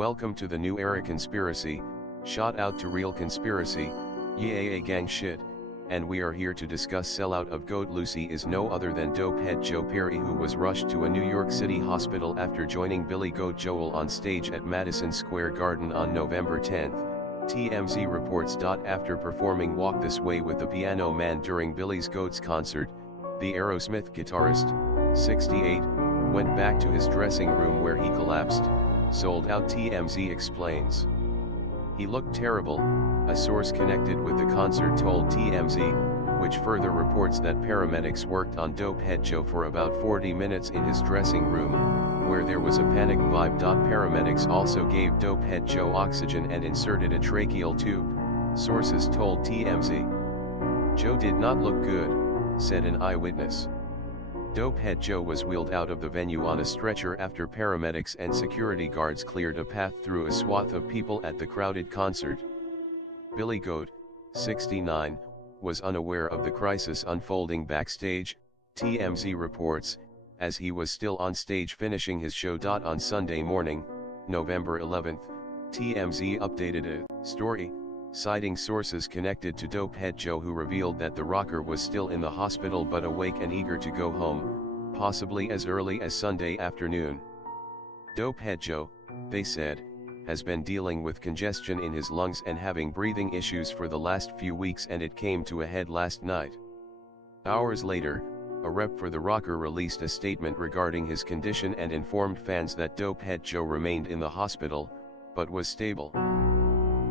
Welcome to the new era conspiracy, shout out to real conspiracy, yeah gang shit, and we are here to discuss sellout of GOAT Lucy is no other than dopehead Joe Perry, who was rushed to a New York City hospital after joining Billy Goat Joel on stage at Madison Square Garden on November 10, TMZ reports. After performing Walk This Way with the Piano Man during Billy's Goat's concert, the Aerosmith guitarist, 68, went back to his dressing room where he collapsed, sold out. TMZ explains. He looked terrible, a source connected with the concert told TMZ, which further reports that paramedics worked on Dopehead Joe for about 40 minutes in his dressing room, where there was a panic vibe. Paramedics also gave Dopehead Joe oxygen and inserted a tracheal tube, sources told TMZ. Joe did not look good, said an eyewitness. Dopehead Joe was wheeled out of the venue on a stretcher after paramedics and security guards cleared a path through a swath of people at the crowded concert. Billy Goat, 69, was unaware of the crisis unfolding backstage, TMZ reports, as he was still on stage finishing his show. On Sunday morning, November 11, TMZ updated a story, citing sources connected to Dopehead Joe who revealed that the rocker was still in the hospital but awake and eager to go home, possibly as early as Sunday afternoon. Dopehead Joe, they said, has been dealing with congestion in his lungs and having breathing issues for the last few weeks, and it came to a head last night. Hours later, a rep for the rocker released a statement regarding his condition and informed fans that Dopehead Joe remained in the hospital, but was stable.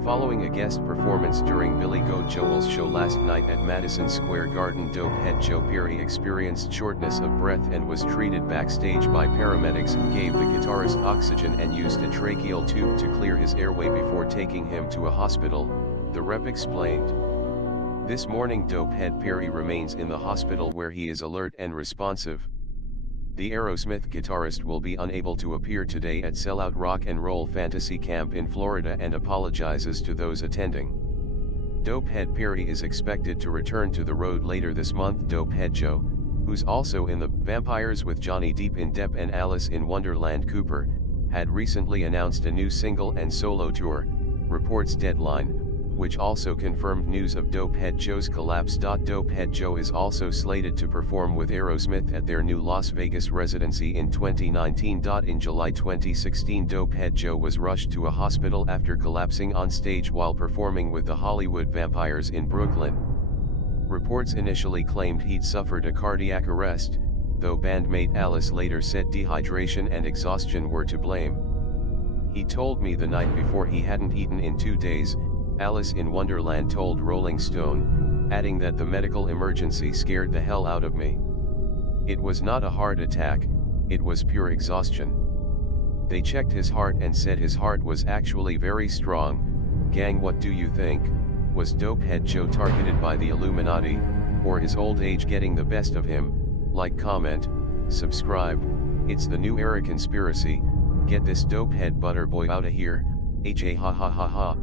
Following a guest performance during Billy Goat Joel's show last night at Madison Square Garden, Dopehead Joe Perry experienced shortness of breath and was treated backstage by paramedics who gave the guitarist oxygen and used a tracheal tube to clear his airway before taking him to a hospital, the rep explained. This morning Dopehead Perry remains in the hospital where he is alert and responsive. The Aerosmith guitarist will be unable to appear today at Sellout Rock and Roll Fantasy Camp in Florida and apologizes to those attending. Dopehead Perry is expected to return to the road later this month. Dopehead Joe, who's also in the Vampires with Johnny Depp in Depp and Alice in Wonderland Cooper, had recently announced a new single and solo tour, reports Deadline, which also confirmed news of Dopehead Joe's collapse. Dopehead Joe is also slated to perform with Aerosmith at their new Las Vegas residency in 2019. In July 2016, Dopehead Joe was rushed to a hospital after collapsing on stage while performing with the Hollywood Vampires in Brooklyn. Reports initially claimed he'd suffered a cardiac arrest, though bandmate Alice later said dehydration and exhaustion were to blame. He told me the night before he hadn't eaten in 2 days, Alice in Wonderland told Rolling Stone, adding that the medical emergency scared the hell out of me. It was not a heart attack, it was pure exhaustion. They checked his heart and said his heart was actually very strong. Gang, what do you think? Was Dopehead Joe targeted by the Illuminati, or his old age getting the best of him? Like, comment, subscribe. It's the new era conspiracy. Get this dopehead butter boy outta here. Ha ha ha ha.